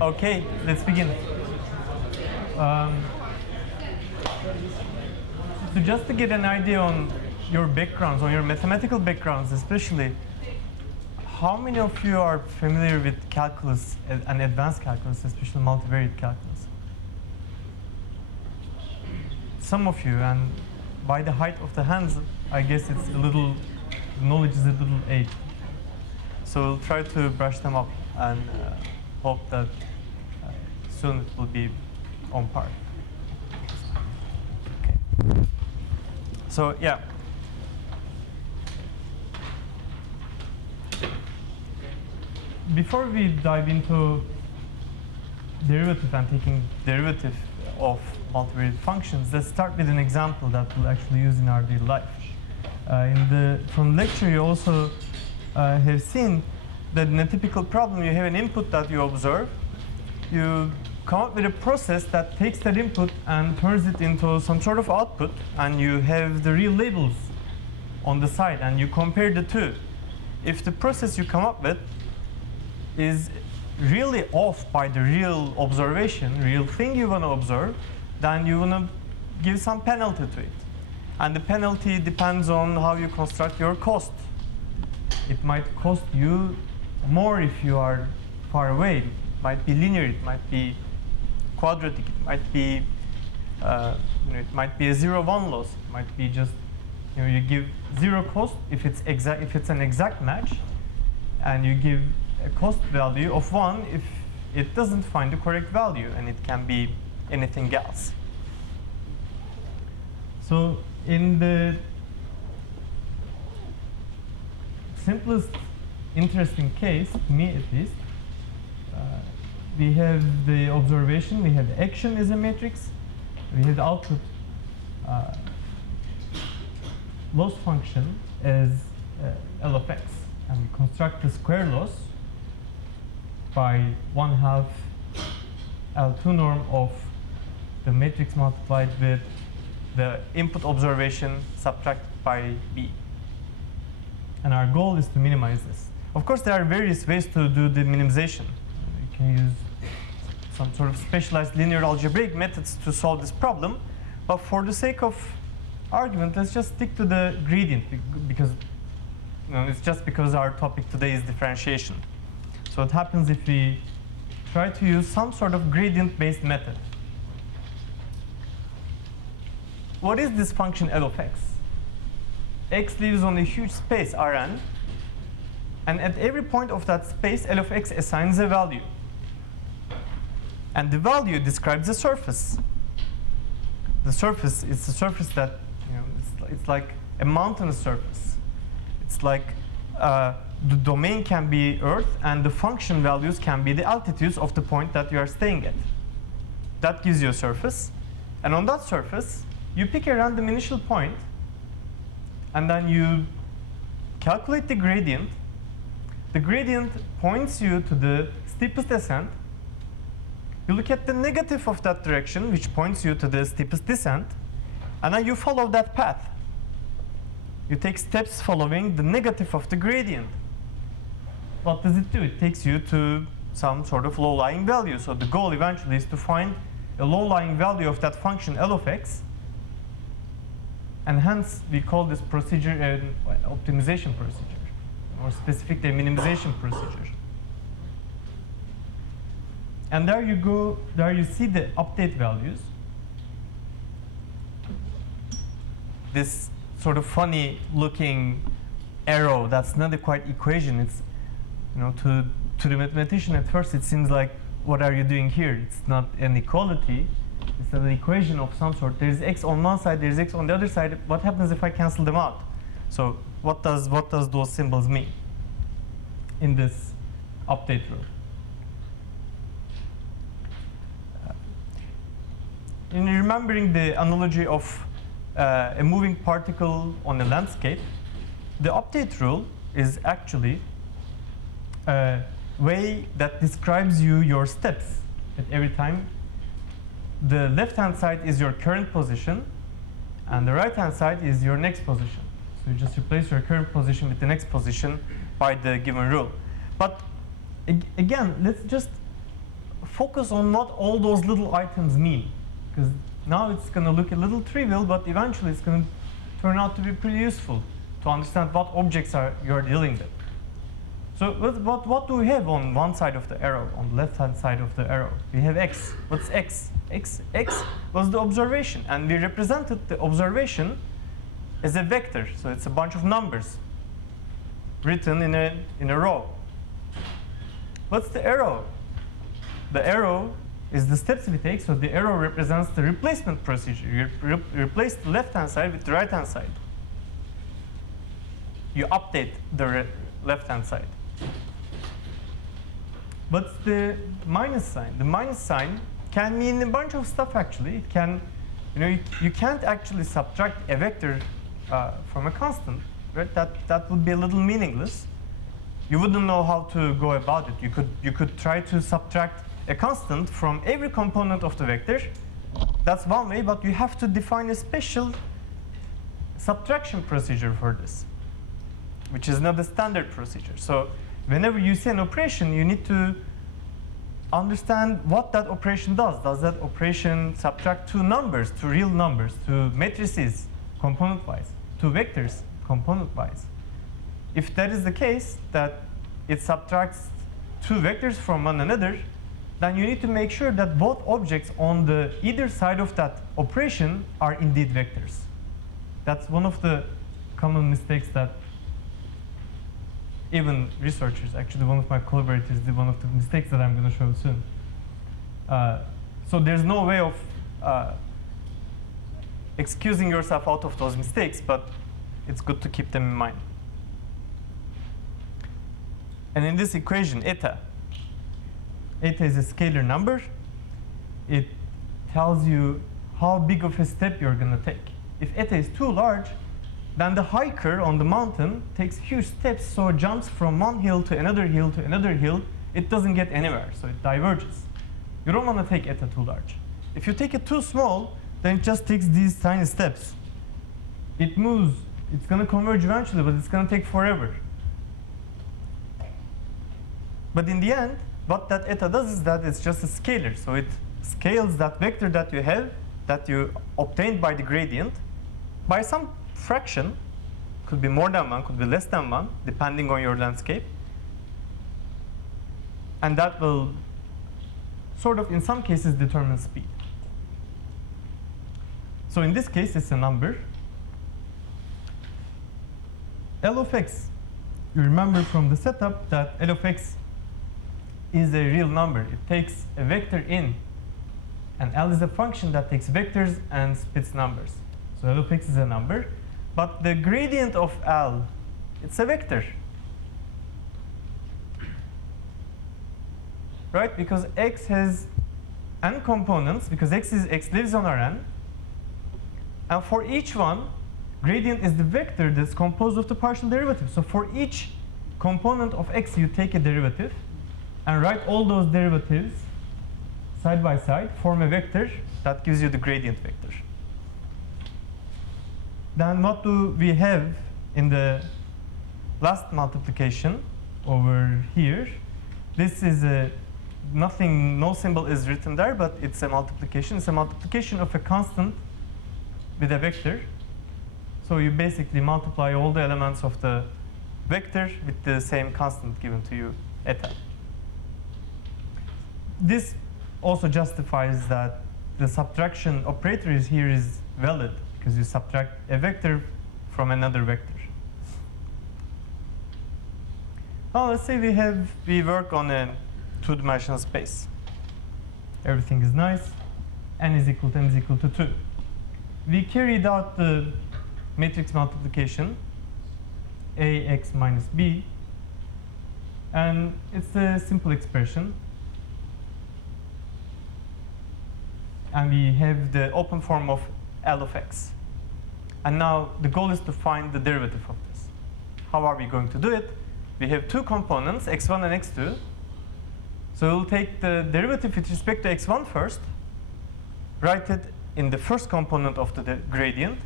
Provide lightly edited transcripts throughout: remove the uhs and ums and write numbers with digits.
Okay, let's begin. So just to get an idea on your backgrounds, on your mathematical backgrounds especially, how many of you are familiar with calculus and advanced calculus, especially multivariate calculus? Some of you, and by the height of the hands, I guess it's a little, knowledge is a little aged. So we'll try to brush them up and hope that soon it will be on par. Okay. So yeah. Before we dive into derivative and taking derivative of multivariate functions, let's start with an example that we'll actually use in our daily life. From the lecture, you also have seen that in a typical problem, you have an input that you observe. You come up with a process that takes that input and turns it into some sort of output, and you have the real labels on the side, and you compare the two. If the process you come up with is really off by the real observation, real thing you want to observe, then you want to give some penalty to it. And the penalty depends on how you construct your cost. It might cost you more if you are far away. It might be linear, it might be quadratic, it might be it might be a 0-1 loss. It might be just you give zero cost if it's an exact match, and you give a cost value of 1 if it doesn't find the correct value, and it can be anything else. So in the simplest interesting case, to me at least, we have the observation, we have the action as a matrix, we have the output loss function as L of x, and we construct the square loss by 1/2 L2 norm of the matrix multiplied with the input observation subtracted by B. And our goal is to minimize this. Of course, there are various ways to do the minimization. You can use some sort of specialized linear algebraic methods to solve this problem. But for the sake of argument, let's just stick to the gradient, because it's just because our topic today is differentiation. So what happens if we try to use some sort of gradient-based method? What is this function L of x? X lives on a huge space, Rn, and at every point of that space, L of x assigns a value. And the value describes a surface. The surface is a surface that, it's like a mountainous surface. It's like the domain can be Earth, and the function values can be the altitudes of the point that you are staying at. That gives you a surface. And on that surface, you pick a random initial point, and then you calculate the gradient. The gradient points you to the steepest ascent. You look at the negative of that direction, which points you to the steepest descent, and then you follow that path. You take steps following the negative of the gradient. What does it do? It takes you to some sort of low-lying value. So the goal eventually is to find a low-lying value of that function L of x, and hence we call this procedure an optimization procedure, or specifically a minimization procedure. And there you go, there you see the update values. This sort of funny looking arrow, that's not a quite equation. It's, to the mathematician at first it seems like, what are you doing here? It's not an equality, it's an equation of some sort. There's x on one side, there's x on the other side. What happens if I cancel them out? So what does those symbols mean in this update rule? In remembering the analogy of a moving particle on a landscape, the update rule is actually a way that describes your steps at every time. The left-hand side is your current position, and the right-hand side is your next position. So you just replace your current position with the next position by the given rule. But again, let's just focus on what all those little items mean, because now it's going to look a little trivial, but eventually it's going to turn out to be pretty useful to understand what objects you're dealing with. So what do we have on one side of the arrow, on the left-hand side of the arrow? We have x. What's x? X was the observation, and we represented the observation as a vector. So it's a bunch of numbers written in a row. What's the arrow? The arrow is the steps we take, so the arrow represents the replacement procedure. You replace the left-hand side with the right-hand side. You update the left-hand side. What's the minus sign? The minus sign can mean a bunch of stuff actually. It can, you can't actually subtract a vector from a constant, right? That would be a little meaningless. You wouldn't know how to go about it. You could try to subtract a constant from every component of the vector. That's one way, but you have to define a special subtraction procedure for this, which is not the standard procedure. So whenever you see an operation, you need to understand what that operation does. Does that operation subtract two numbers, two real numbers, two matrices, component-wise, two vectors, component-wise? If that is the case, that it subtracts two vectors from one another, then you need to make sure that both objects on the either side of that operation are indeed vectors. That's one of the common mistakes that even researchers, actually one of my collaborators did one of the mistakes that I'm going to show soon. So there's no way of excusing yourself out of those mistakes, but it's good to keep them in mind. And in this equation, eta is a scalar number. It tells you how big of a step you're going to take. If eta is too large, then the hiker on the mountain takes huge steps, so it jumps from one hill to another hill to another hill. It doesn't get anywhere, so it diverges. You don't want to take eta too large. If you take it too small, then it just takes these tiny steps. It moves. It's going to converge eventually, but it's going to take forever. But in the end, what that eta does is that it's just a scalar. So it scales that vector that you have, that you obtained by the gradient, by some fraction. Could be more than one, could be less than one, depending on your landscape. And that will sort of, in some cases, determine speed. So in this case, it's a number. L of x, you remember from the setup that L of x is a real number. It takes a vector in, and L is a function that takes vectors and splits numbers. So L of x is a number, but the gradient of L, it's a vector. Right? Because x has n components, because x lives on Rn, and for each one, gradient is the vector that's composed of the partial derivative. So for each component of x, you take a derivative and write all those derivatives side by side, form a vector that gives you the gradient vector. Then what do we have in the last multiplication over here? This is nothing, no symbol is written there, but it's a multiplication. It's a multiplication of a constant with a vector. So you basically multiply all the elements of the vector with the same constant given to you, eta. This also justifies that the subtraction operator here is valid, because you subtract a vector from another vector. Now let's say we work on a two-dimensional space. Everything is nice. N is equal to m is equal to 2. We carried out the matrix multiplication, ax minus b, and it's a simple expression. And we have the open form of L of x. And now the goal is to find the derivative of this. How are we going to do it? We have two components, x1 and x2. So we'll take the derivative with respect to x1 first, write it in the first component of the gradient,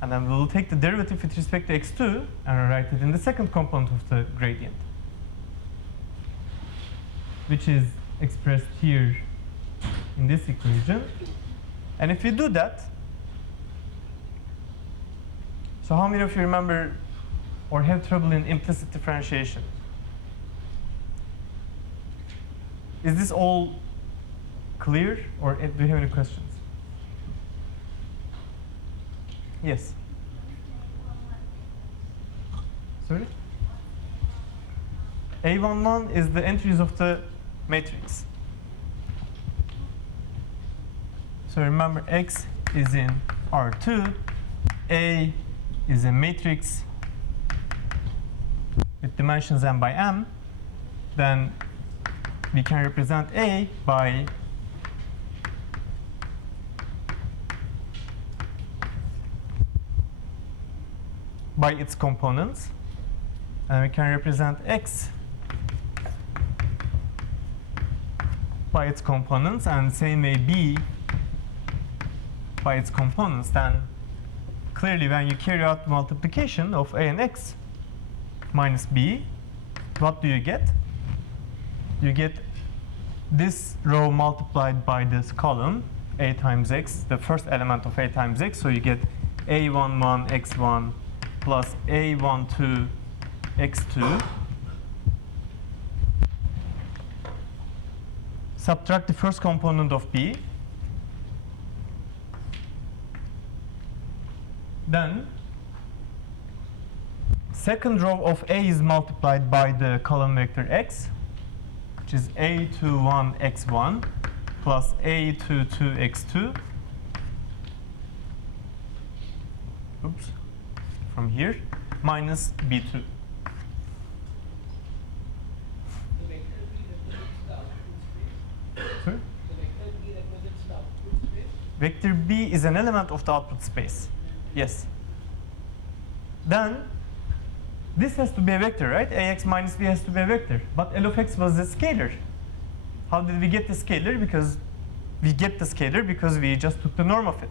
and then we'll take the derivative with respect to x2 and write it in the second component of the gradient, which is expressed here in this equation. And if you do that, so how many of you remember or have trouble in implicit differentiation? Is this all clear, or do you have any questions? Yes. Sorry? A11 is the entries of the matrix. So remember, X is in R2, A is a matrix with dimensions m by m. Then we can represent A by its components, and we can represent X by its components, and same way B by its components. Then clearly when you carry out the multiplication of A and X minus B, what do you get? You get this row multiplied by this column, A times X, the first element of A times X, so you get A11 X1 plus A12 X2. Subtract the first component of B. Then second row of A is multiplied by the column vector X, which is A21 X1 plus A22 X2. Oops. From here, minus B2. Sorry? Vector B is an element of the output space. Yes. Then this has to be a vector, right? AX minus B has to be a vector. But L of X was a scalar. How did we get the scalar? Because we get the scalar because we just took the norm of it.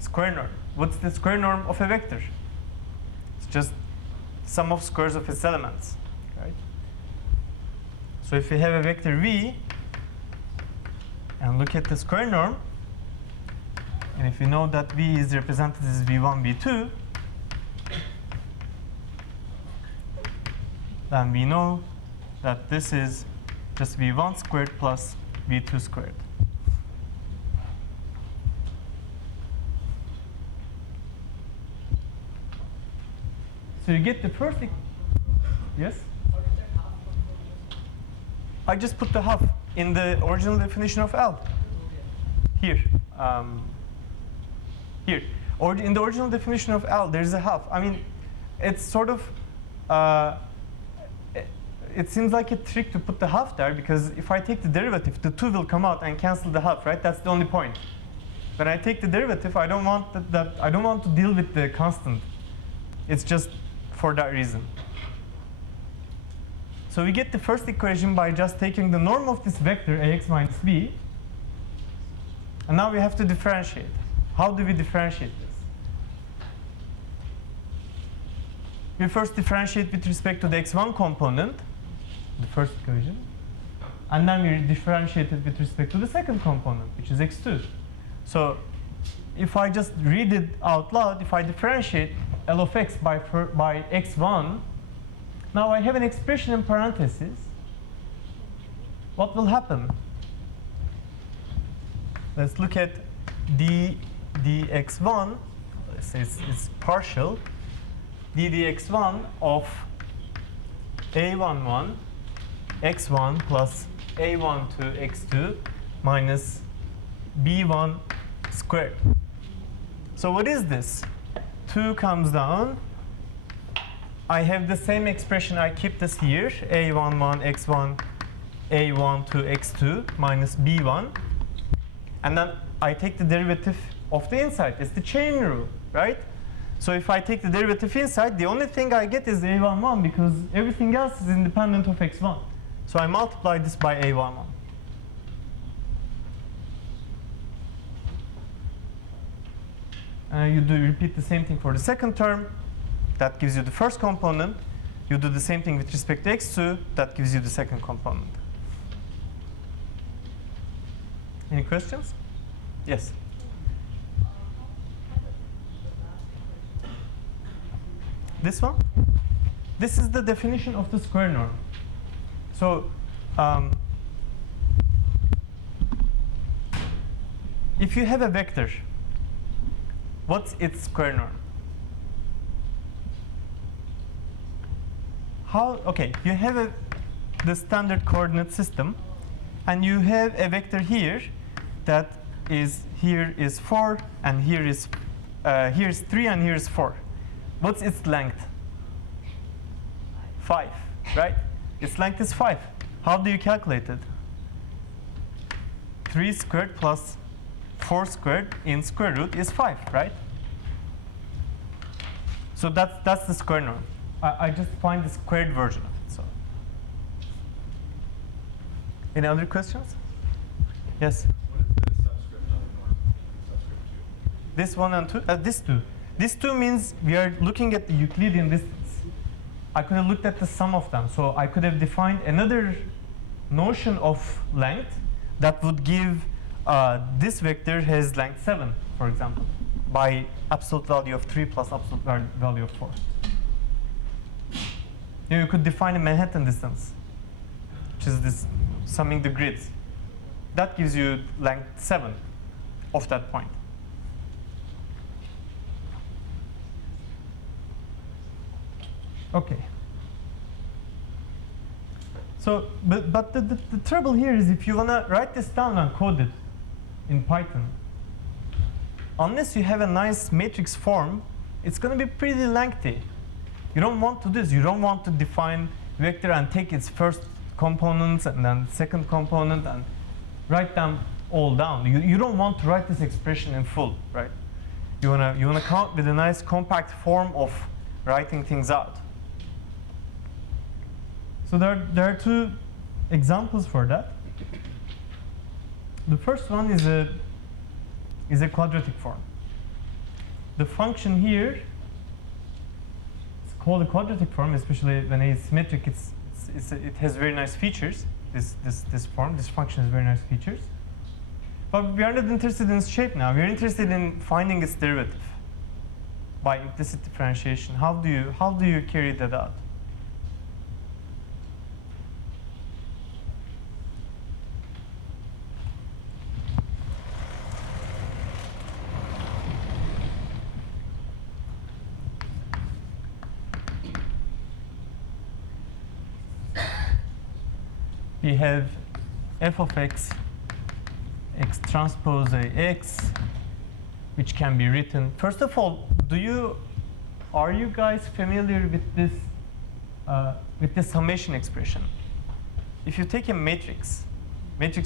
Square norm. What's the square norm of a vector? It's just sum of squares of its elements, right? So if we have a vector V and look at the square norm, and if we know that V is represented as V1, V2, then we know that this is just V1 squared plus V2 squared. So you get the first, yes? I just put the half in the original definition of L. Here. Here. Or in the original definition of L, there's a half. I mean, it's sort of, it seems like a trick to put the half there, because if I take the derivative, the 2 will come out and cancel the half, right? That's the only point. When I take the derivative, I don't want I don't want to deal with the constant. It's just for that reason. So we get the first equation by just taking the norm of this vector Ax minus B, and now we have to differentiate. How do we differentiate this? We first differentiate with respect to the x1 component, the first equation, and then we differentiate it with respect to the second component, which is x2. So if I just read it out loud, if I differentiate L of x by x1, now I have an expression in parentheses. What will happen? Let's look at dx1. Let's say it's partial. ddx1 of a11 x1 plus a12 x2 minus b1 squared. So what is this? 2 comes down. I have the same expression. I keep this here. a11 x1 a12 x2 minus b1. And then I take the derivative of the inside. It's the chain rule, right? So if I take the derivative inside, the only thing I get is a11 because everything else is independent of x1. So I multiply this by a11. You repeat the same thing for the second term. That gives you the first component. You do the same thing with respect to x2. That gives you the second component. Any questions? Yes. This one? This is the definition of the square norm. So, if you have a vector, what's its square norm? Okay, you have the standard coordinate system, and you have a vector here that is, here is 4, and here is 3, and here is 4. What's its length? 5, right? Its length is 5. How do you calculate it? 3 squared plus 4 squared in square root is 5, right? So that's the square norm. I just find the squared version of it. So, any other questions? Yes. What is the subscript of the norm? Subscript 2. This 1 and 2. This 2. This 2 means we are looking at the Euclidean distance. I could have looked at the sum of them. So I could have defined another notion of length that would give this vector has length 7, for example, by absolute value of 3 plus absolute value of 4. You could define a Manhattan distance, which is this summing the grids. That gives you length 7 of that point. Okay. So, but the trouble here is if you want to write this down and code it in Python, unless you have a nice matrix form, it's going to be pretty lengthy. You don't want to do this. You don't want to define vector and take its first components and then second component and write them all down. You don't want to write this expression in full, right? You wanna come up with a nice compact form of writing things out. So there are two examples for that. The first one is a quadratic form. The function here is called a quadratic form, especially when it's symmetric. It has very nice features. This function has very nice features. But we are not interested in its shape now. We are interested in finding its derivative by implicit differentiation. How do you carry that out? We have f of x, x transpose a x, which can be written. First of all, are you guys familiar with this summation expression? If you take a matrix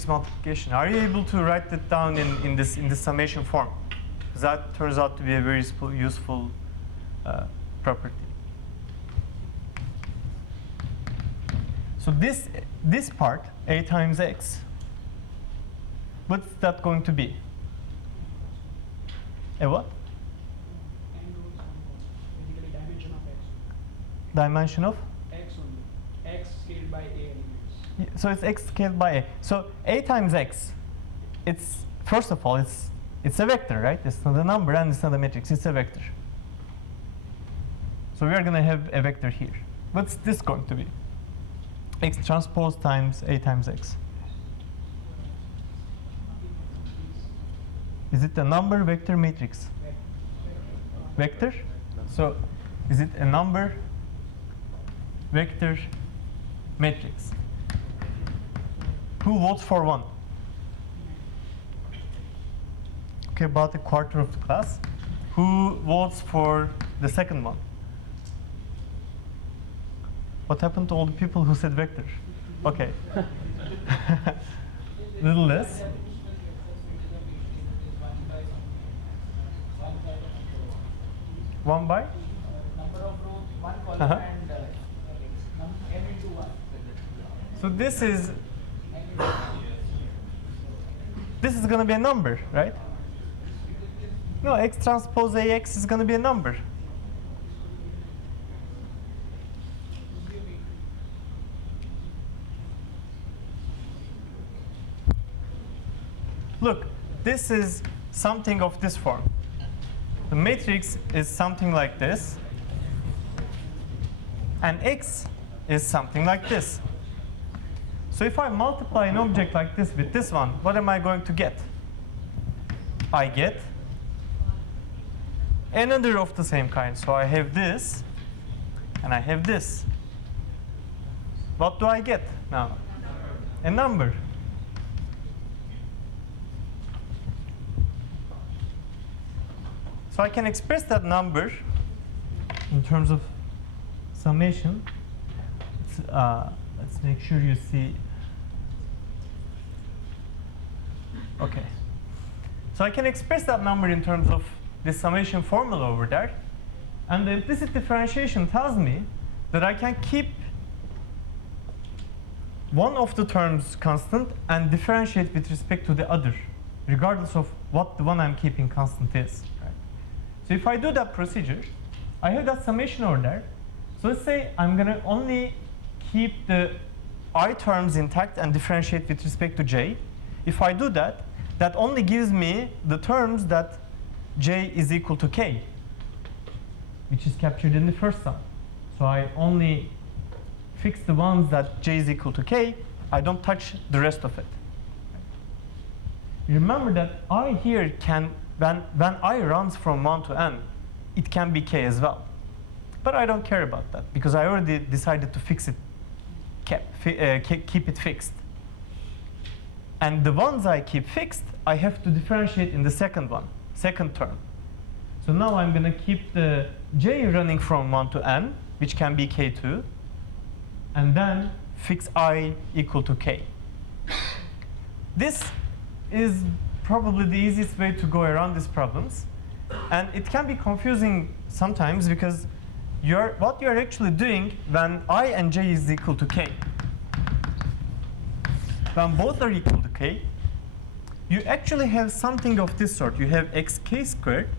multiplication, are you able to write it down in this summation form? Because that turns out to be a very useful property. So this part, a times x, what's that going to be? A what? Basically dimension of x. Dimension of? X only. X scaled by a elements. Yeah, so it's x scaled by a. So a times x, it's first of all it's a vector, right? It's not a number and it's not a matrix. It's a vector. So we are going to have a vector here. What's this going to be? X transpose times a times x. Is it a number, vector, matrix? Vector? So is it a number, vector, matrix? Who votes for one? Okay, about a quarter of the class. Who votes for the second one? What happened to all the people who said vector? Okay. Little less. One by? Number of rows, one column Uh-huh. and n into 1. So this is going to be a number, right? No, x transpose ax is going to be a number. look, this is something of this form. The matrix is something like this, and X is something like this. So if I multiply an object like this with this one, what am I going to get? I get another of the same kind. So I have this, and I have this. What do I get now? A number. So I can express that number in terms of summation. Let's make sure you see. Okay. So I can express that number in terms of this summation formula over there. And the implicit differentiation tells me that I can keep one of the terms constant and differentiate with respect to the other, regardless of what the one I'm keeping constant is. Right? So if I do that procedure, I have that summation over there. So let's say I'm going to only keep the I terms intact and differentiate with respect to j. If I do that, that only gives me the terms that j is equal to k, which is captured in the first sum. So I only fix the ones that j is equal to k. I don't touch the rest of it. Remember that I here can, when I runs from 1 to n, it can be k as well. But I don't care about that because I already decided to fix it, keep it fixed. And the ones I keep fixed, I have to differentiate in the second one, second term. So now I'm going to keep the j running from 1 to n, which can be k2, and then fix I equal to k. This is probably the easiest way to go around these problems. And it can be confusing sometimes because what you're actually doing when I and j is equal to k, when both are equal to k, you actually have something of this sort. You have xk squared.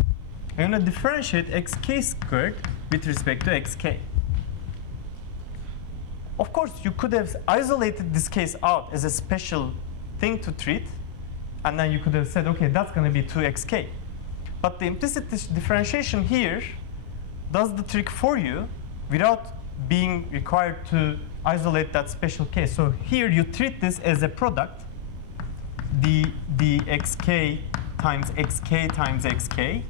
I'm going to differentiate xk squared with respect to xk. Of course, you could have isolated this case out as a special thing to treat, and then you could have said, okay, that's going to be 2xk. But the implicit differentiation here does the trick for you without being required to isolate that special case. So here you treat this as a product, the xk times xk.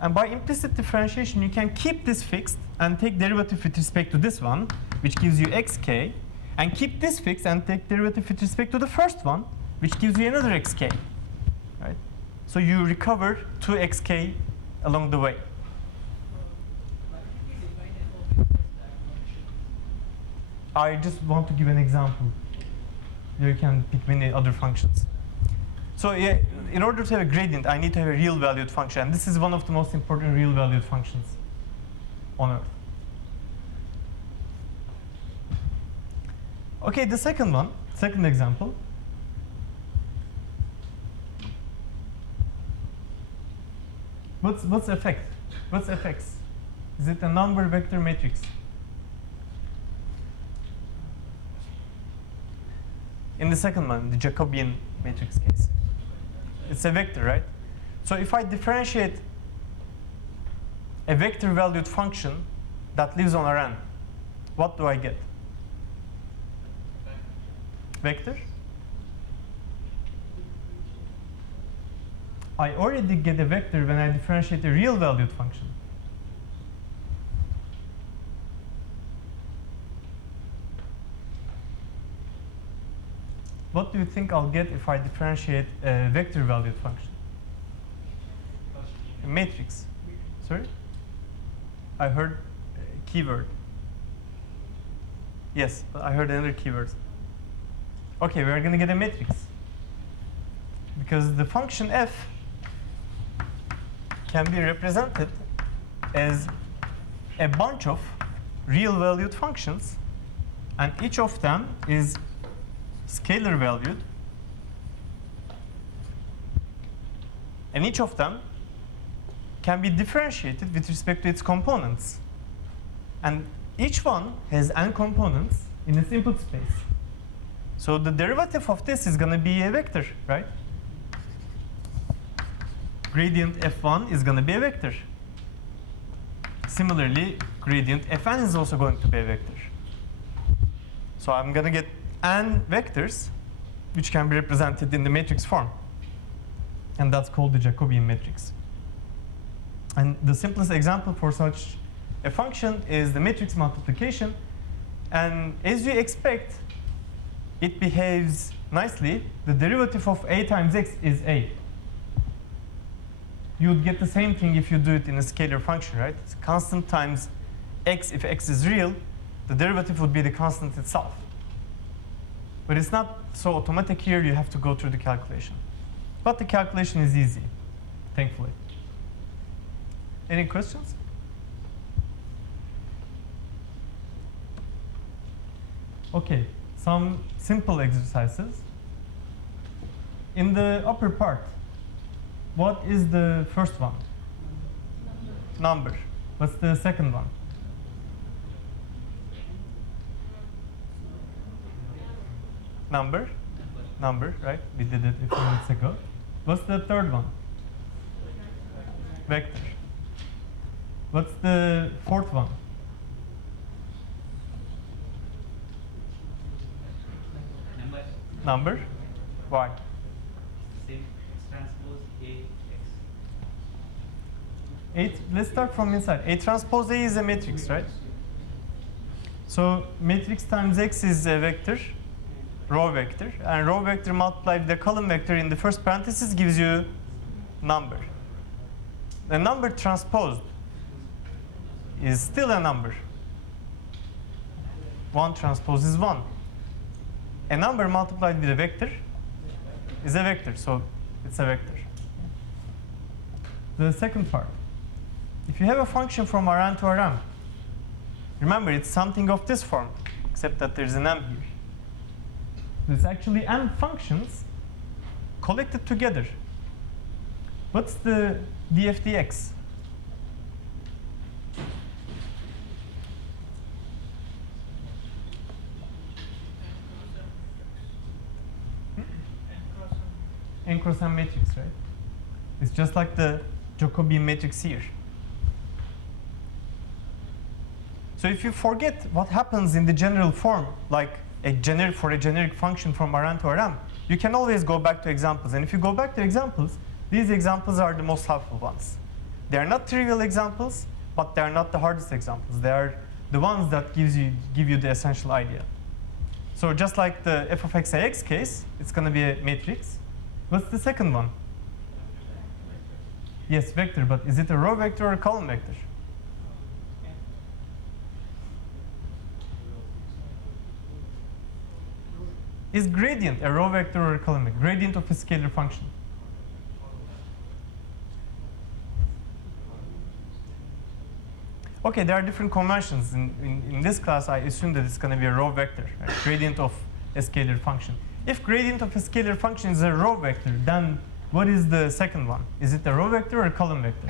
And by implicit differentiation, you can keep this fixed and take derivative with respect to this one, which gives you xk, and keep this fixed and take derivative with respect to the first one, which gives you another xk. Right? So you recover 2xk along the way. I just want to give an example. You can pick many other functions. So yeah, in order to have a gradient, I need to have a real valued function. And this is one of the most important real valued functions on Earth. Okay, the second example. What's effect? What's fx? Is it a number vector matrix? In the second one, the Jacobian matrix case. It's a vector, right? So if I differentiate a vector valued function that lives on Rn, what do I get? Vector? I already get a vector when I differentiate a real valued function. What do you think I'll get if I differentiate a vector valued function? A matrix. Sorry? I heard a keyword. Yes, but I heard another keyword. Okay, we're going to get a matrix. Because the function f can be represented as a bunch of real valued functions, and each of them is scalar valued, and each of them can be differentiated with respect to its components. And each one has n components in its input space. So the derivative of this is going to be a vector, right? gradient f1 is going to be a vector. Similarly, gradient fn is also going to be a vector. So I'm going to get n vectors, which can be represented in the matrix form. And that's called the Jacobian matrix. And the simplest example for such a function is the matrix multiplication. And as you expect, it behaves nicely. The derivative of a times x is a. You would get the same thing if you do it in a scalar function, right? It's constant times x. If x is real, the derivative would be the constant itself. But it's not so automatic here. You have to go through the calculation. But the calculation is easy, thankfully. Any questions? Okay, some simple exercises. In the upper part, what is the first one? Number. What's the second one? Number. Number, right? We did it a few minutes ago. What's the third one? Vector. What's the fourth one? Number. Why? Same X transpose A X. Let's start from inside. A transpose A is a matrix, right? So matrix times X is a vector, row vector, and row vector multiplied with the column vector in the first parenthesis gives you number. The number transposed is still a number. 1 transpose is 1. A number multiplied with a vector is a vector, so it's a vector. The second part. If you have a function from Rn to Rm, remember it's something of this form, except that there's an m here. It's actually m functions collected together. What's the df dx? N cross M matrix, right? It's just like the Jacobian matrix here. So if you forget what happens in the general form, like for a generic function from Rn to Rm, you can always go back to examples. And if you go back to examples, these examples are the most helpful ones. They are not trivial examples, but they are not the hardest examples. They are the ones that give you the essential idea. So just like the f of x ax case, it's going to be a matrix. What's the second one? Yes, vector, but is it a row vector or a column vector? Is gradient a row vector or a column vector? Gradient of a scalar function. Okay, there are different conventions. In this class, I assume that it's going to be a row vector, right? Gradient of a scalar function. If gradient of a scalar function is a row vector, then what is the second one? Is it a row vector or a column vector?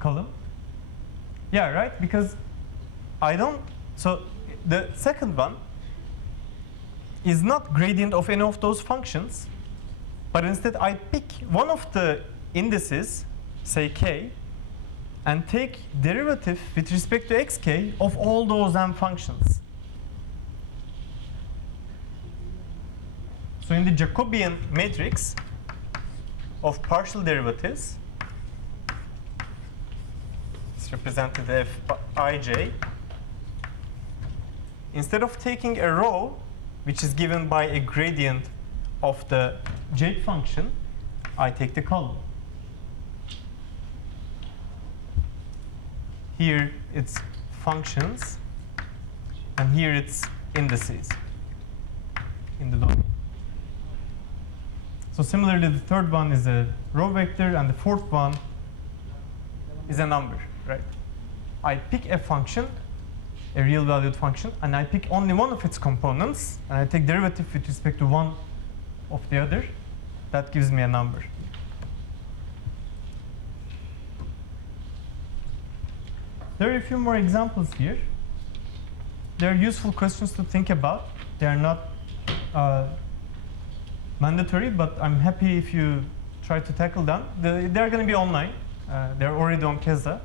Column? Yeah, right? Because so the second one is not gradient of any of those functions, but instead I pick one of the indices, say k, and take derivative with respect to xk of all those m functions. So in the Jacobian matrix of partial derivatives, it's represented as fij. Instead of taking a row, which is given by a gradient of the j function, I take the column. Here it's functions, and here it's indices in the domain. So similarly, the third one is a row vector, and the fourth one is a number, right? I pick a function, a real valued function, and I pick only one of its components, and I take derivative with respect to one of the other. That gives me a number. There are a few more examples here. they're useful questions to think about. They are not mandatory, but I'm happy if you try to tackle them. They're going to be online. They're already on Keza.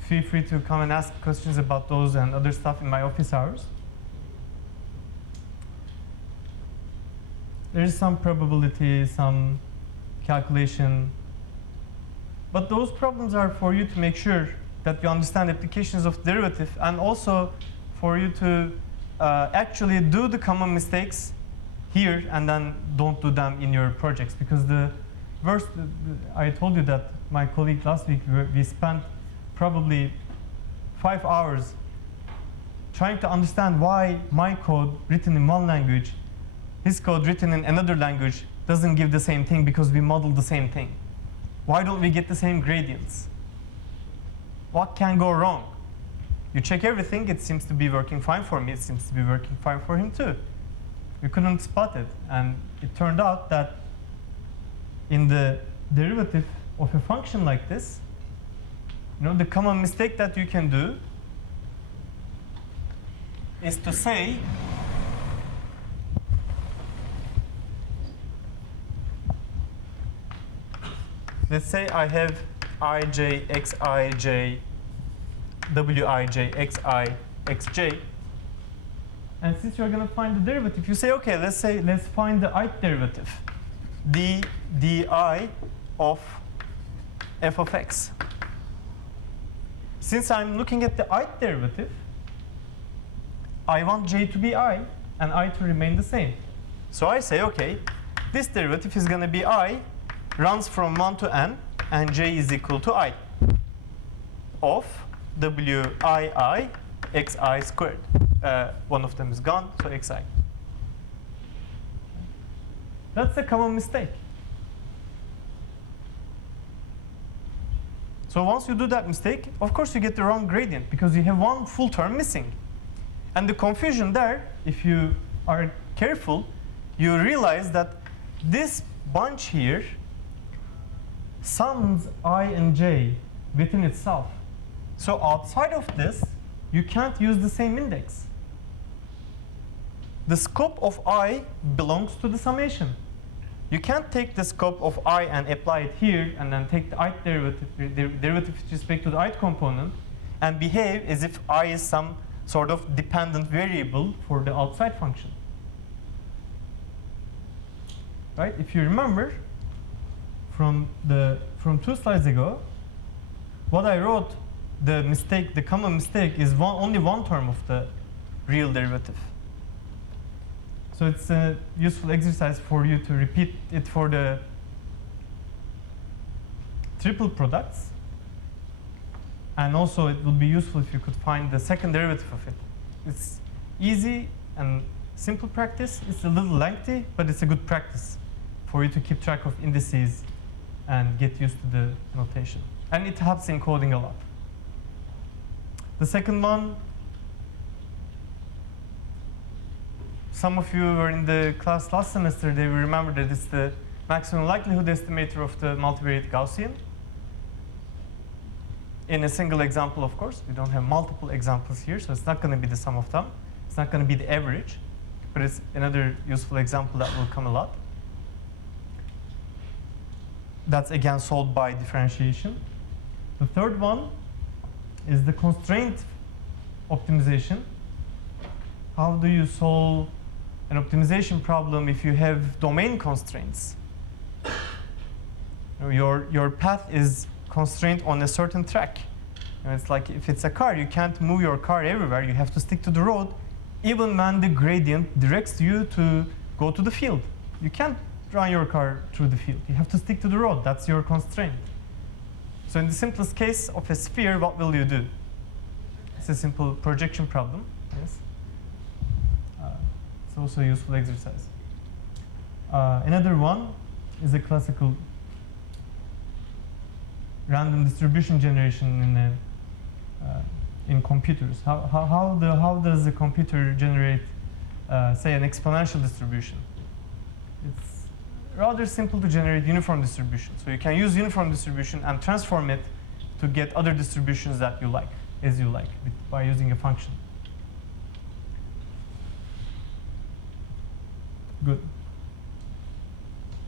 Feel free to come and ask questions about those and other stuff in my office hours. There is some probability, some calculation, but those problems are for you to make sure that you understand applications of derivative, and also for you to actually do the common mistakes here and then don't do them in your projects. Because the worst, I told you that my colleague last week, we spent probably 5 hours trying to understand why my code written in one language, his code written in another language doesn't give the same thing because we modeled the same thing. Why don't we get the same gradients? What can go wrong? You check everything, it seems to be working fine for me, it seems to be working fine for him too. We couldn't spot it, and it turned out that in the derivative of a function like this, the common mistake that you can do is to say, let's say I have ij, xij, wij, xi, xj. And since you're going to find the derivative, you say, okay, let's find the ith derivative, d di of f of x. Since I'm looking at the ith derivative, I want j to be I and I to remain the same. So I say, okay, this derivative is going to be I, runs from 1 to n, and j is equal to I of wii xi squared. One of them is gone, so xi. That's a common mistake. So once you do that mistake, of course you get the wrong gradient because you have one full term missing. And the confusion there, if you are careful, you realize that this bunch here sums I and j within itself. So outside of this, you can't use the same index. The scope of I belongs to the summation. You can't take the scope of I and apply it here and then take the ith derivative with respect to the ith component and behave as if I is some sort of dependent variable for the outside function. Right? If you remember from 2 slides ago, what I wrote, the common mistake is only one term of the real derivative. So it's a useful exercise for you to repeat it for the triple products. And also it would be useful if you could find the second derivative of it. It's easy and simple practice. It's a little lengthy, but it's a good practice for you to keep track of indices and get used to the notation. And it helps in coding a lot. The second one, some of you were in the class last semester, they will remember that it's the maximum likelihood estimator of the multivariate Gaussian. In a single example, of course. We don't have multiple examples here, so it's not going to be the sum of them. It's not going to be the average, but it's another useful example that will come a lot. That's again solved by differentiation. The third one is the constraint optimization. How do you solve an optimization problem if you have domain constraints? Your path is constrained on a certain track. And it's like if it's a car, you can't move your car everywhere. You have to stick to the road, even when the gradient directs you to go to the field. You can't run your car through the field. You have to stick to the road. That's your constraint. So in the simplest case of a sphere, what will you do? It's a simple projection problem. Yes. It's also a useful exercise. Another one is a classical random distribution generation in computers. How does a computer generate, say, an exponential distribution? It's rather simple to generate uniform distribution. So you can use uniform distribution and transform it to get other distributions that you like. as you like by using a function. Good.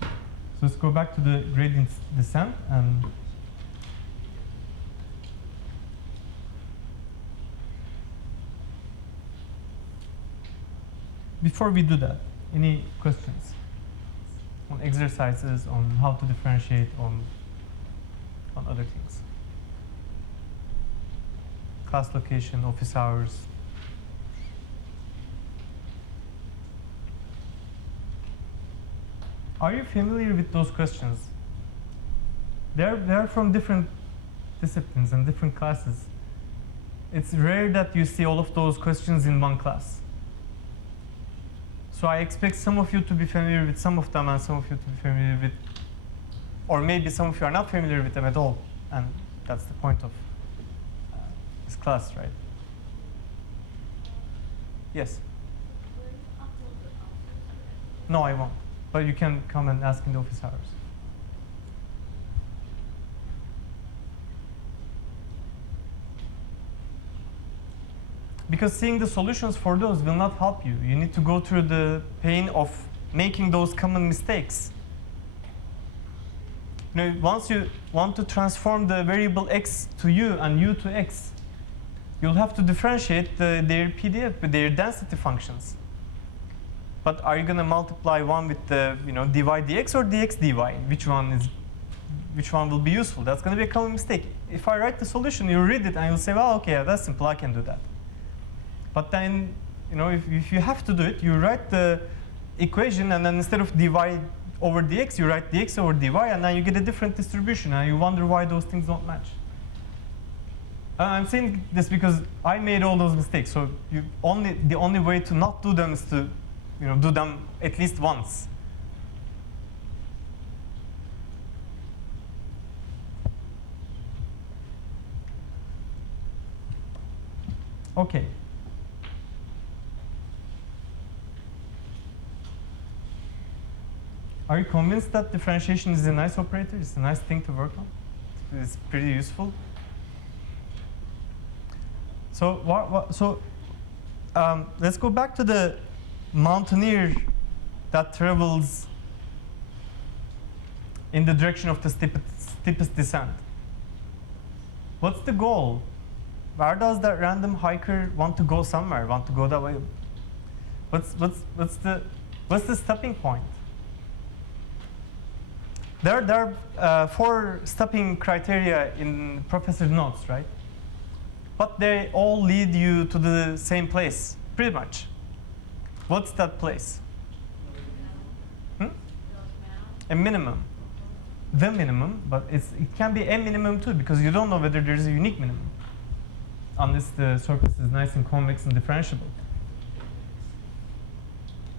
So let's go back to the gradient descent and before we do that, any questions on exercises, on how to differentiate, on other things? Class location, office hours. Are you familiar with those questions? They're from different disciplines and different classes. It's rare that you see all of those questions in one class. So I expect some of you to be familiar with some of them and some of you to be familiar with, or maybe some of you are not familiar with them at all. And that's the point of this class, right? Yes? No, I won't. But you can come and ask in the office hours. Because seeing the solutions for those will not help you. You need to go through the pain of making those common mistakes. You know, once you want to transform the variable x to u and u to x, you'll have to differentiate their PDF with their density functions. But are you going to multiply one with the dy dx or dx dy? Which one will be useful? That's going to be a common mistake. If I write the solution, you read it and you'll say, well, okay, that's simple, I can do that. But then, if you have to do it, you write the equation and then instead of dy over dx, you write dx over dy, and then you get a different distribution, and you wonder why those things don't match. I'm saying this because I made all those mistakes. So the only way to not do them is to do them at least once. Okay. Are you convinced that differentiation is a nice operator? It's a nice thing to work on? It's pretty useful. So let's go back to the mountaineer that travels in the direction of the steepest descent. What's the goal? Where does that random hiker want to go somewhere? Want to go that way? What's the stopping point? There are 4 stopping criteria in professor's notes, right? But they all lead you to the same place, pretty much. What's that place? A minimum. The minimum, but it can be a minimum too, because you don't know whether there's a unique minimum, unless the surface is nice and convex and differentiable.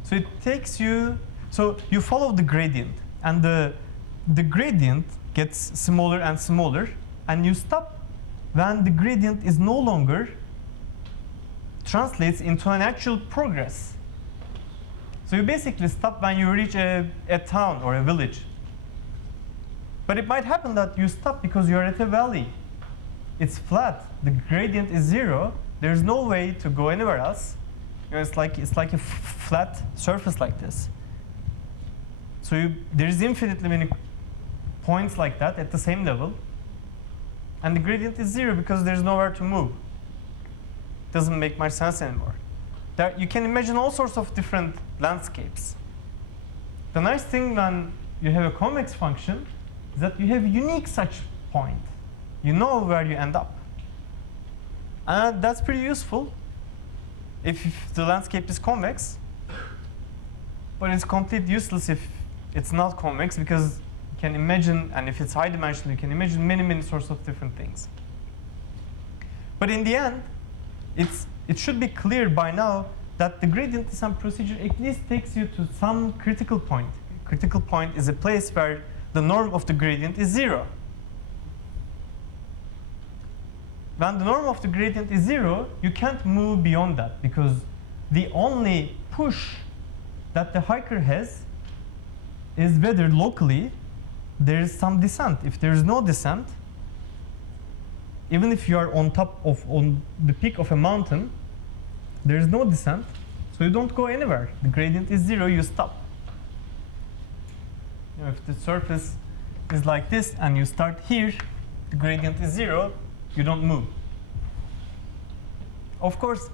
So it takes you, so you follow the gradient, and the gradient gets smaller and smaller, and you stop when the gradient is no longer translates into an actual progress. So you basically stop when you reach a town or a village. But it might happen that you stop because you're at a valley. It's flat, the gradient is 0, there's no way to go anywhere else. It's like a flat surface like this. So there's infinitely many points like that at the same level, and the gradient is 0 because there's nowhere to move. Doesn't make much sense anymore. You can imagine all sorts of different landscapes. The nice thing when you have a convex function is that you have a unique such point. You know where you end up. And that's pretty useful if the landscape is convex, but it's completely useless if it's not convex, because you can imagine, and if it's high dimensional, you can imagine many sorts of different things. But in the end, it should be clear by now that the gradient descent procedure at least takes you to some critical point. Critical point is a place where the norm of the gradient is 0. When the norm of the gradient is 0, you can't move beyond that, because the only push that the hiker has is whether locally there is some descent. If there is no descent, even if you are on the peak of a mountain, there is no descent, so you don't go anywhere. The gradient is 0, you stop. You know, if the surface is like this and you start here, the gradient is 0, you don't move. Of course,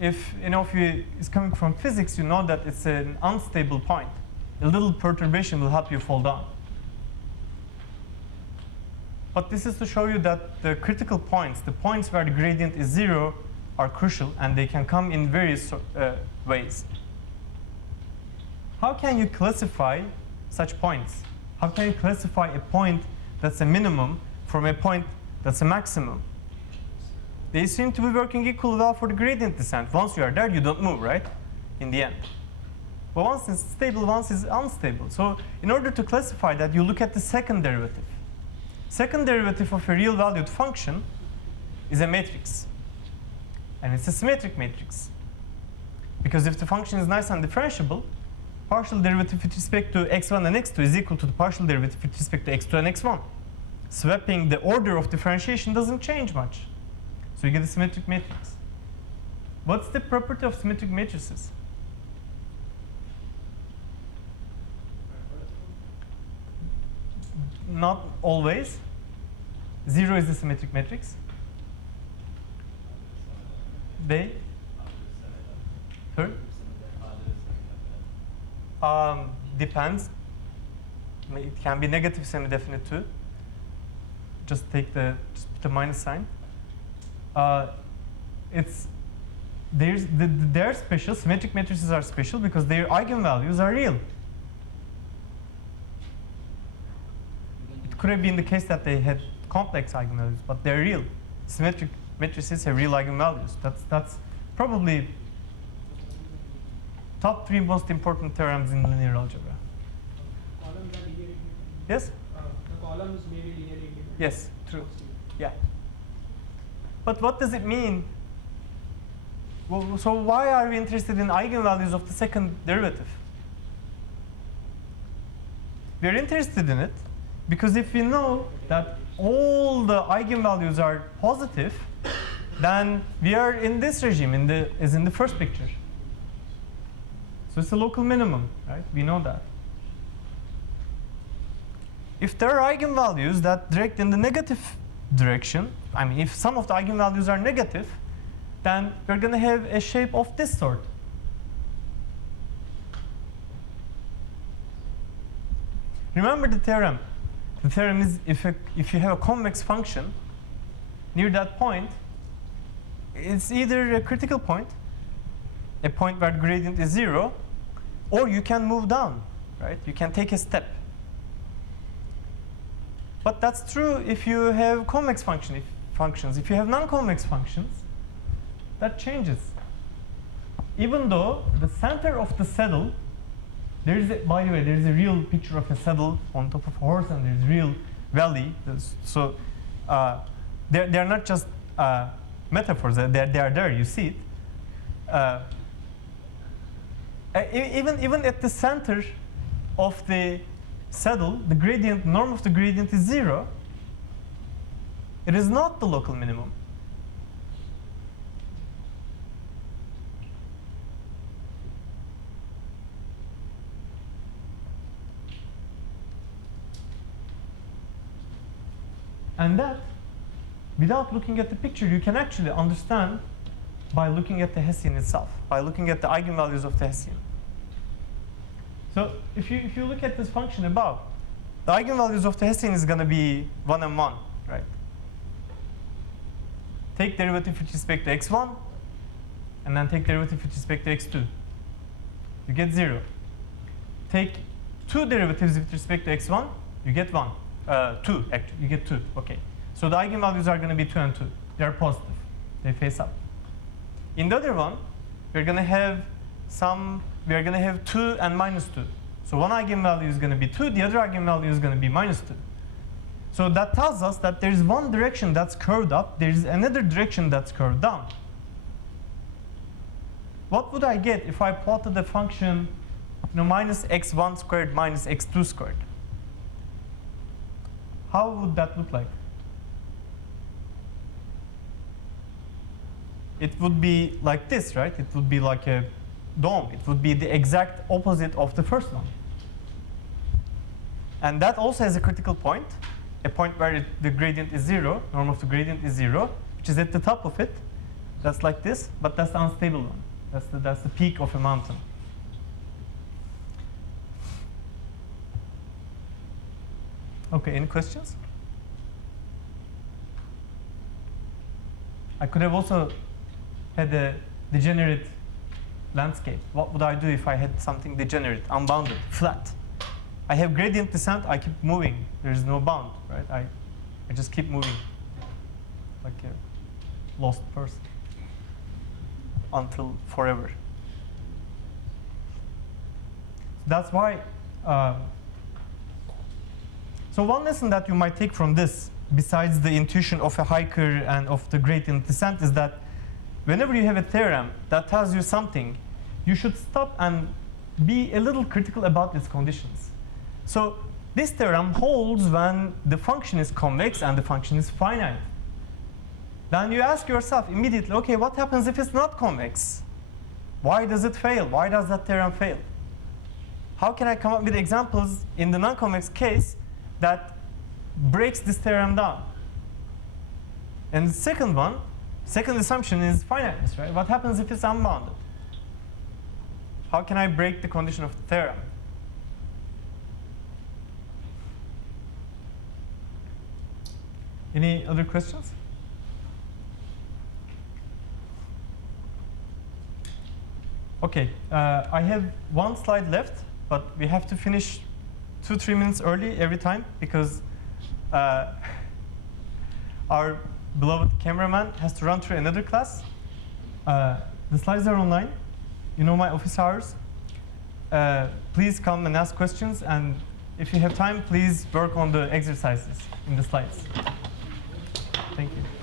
if any of you is coming from physics, you know that it's an unstable point. A little perturbation will help you fall down. But this is to show you that the critical points, the points where the gradient is 0, are crucial, and they can come in various ways. How can you classify such points? How can you classify a point that's a minimum from a point that's a maximum? They seem to be working equally well for the gradient descent. Once you are there, you don't move, right? In the end. But once it's stable, once it's unstable. So in order to classify that, you look at the second derivative. Second derivative of a real valued function is a matrix. And it's a symmetric matrix. Because if the function is nice and differentiable, partial derivative with respect to x1 and x2 is equal to the partial derivative with respect to x2 and x1. Swapping the order of differentiation doesn't change much. So you get a symmetric matrix. What's the property of symmetric matrices? Not always. 0 is the symmetric matrix. They? Sorry? Depends. It can be negative semi-definite too. Just put the minus sign. They're special. Symmetric matrices are special because their eigenvalues are real. It could have been the case that they had complex eigenvalues, but they're real. Symmetric matrices have real eigenvalues. That's probably top 3 most important theorems in linear algebra. Columns are linear independent. Yes? The columns may be linearly independent. Yes, true. Yeah. But what does it mean? Well, so why are we interested in eigenvalues of the second derivative? We're interested in it because if we know that all the eigenvalues are positive, then we are in this regime, as in the first picture. So it's a local minimum, right? We know that. If there are eigenvalues that direct in the negative direction, I mean, if some of the eigenvalues are negative, then we're going to have a shape of this sort. Remember the theorem. The theorem is if you have a convex function near that point, it's either a critical point, a point where the gradient is 0, or you can move down, right? You can take a step. But that's true if you have convex functions. If you have non-convex functions, that changes. Even though the center of the saddle, by the way, there is a real picture of a saddle on top of a horse, and there's real valley. So they're not just metaphors. They are there. You see it. Even at the center of the saddle, the gradient, norm of the gradient is 0. It is not the local minimum. And that, without looking at the picture, you can actually understand by looking at the Hessian itself, by looking at the eigenvalues of the Hessian. So if you look at this function above, the eigenvalues of the Hessian is going to be 1 and 1, right? Take derivative with respect to x1, and then take derivative with respect to x2. You get 0. Take 2 derivatives with respect to x1, you get 1. 2, actually, you get 2. Okay. So the eigenvalues are going to be 2 and 2. They are positive. They face up. In the other one, we're going to have 2 and minus 2. So one eigenvalue is going to be 2, the other eigenvalue is going to be minus 2. So that tells us that there is one direction that's curved up, there is another direction that's curved down. What would I get if I plotted the function minus x1 squared minus x2 squared? How would that look like? it would be like this, right? It would be like a dome. It would be the exact opposite of the first one. And that also has a critical point, a point where the gradient is 0, norm of the gradient is 0, which is at the top of it. That's like this, but that's the unstable one. That's the peak of a mountain. Okay, any questions? I could have also had a degenerate landscape. What would I do if I had something degenerate, unbounded, flat? I have gradient descent, I keep moving. There is no bound, right? I just keep moving like a lost person until forever. That's why. So one lesson that you might take from this, besides the intuition of a hiker and of the gradient descent, is that whenever you have a theorem that tells you something, you should stop and be a little critical about its conditions. So this theorem holds when the function is convex and the function is finite. Then you ask yourself immediately, okay, what happens if it's not convex? Why does it fail? Why does that theorem fail? How can I come up with examples in the non-convex case that breaks this theorem down? And the second assumption is finiteness, right? What happens if it's unbounded? How can I break the condition of the theorem? Any other questions? Okay, I have one slide left, but we have to finish 2-3 minutes early every time because our beloved cameraman has to run through another class. The slides are online. You know my office hours. Please come and ask questions, and if you have time, please work on the exercises in the slides. Thank you.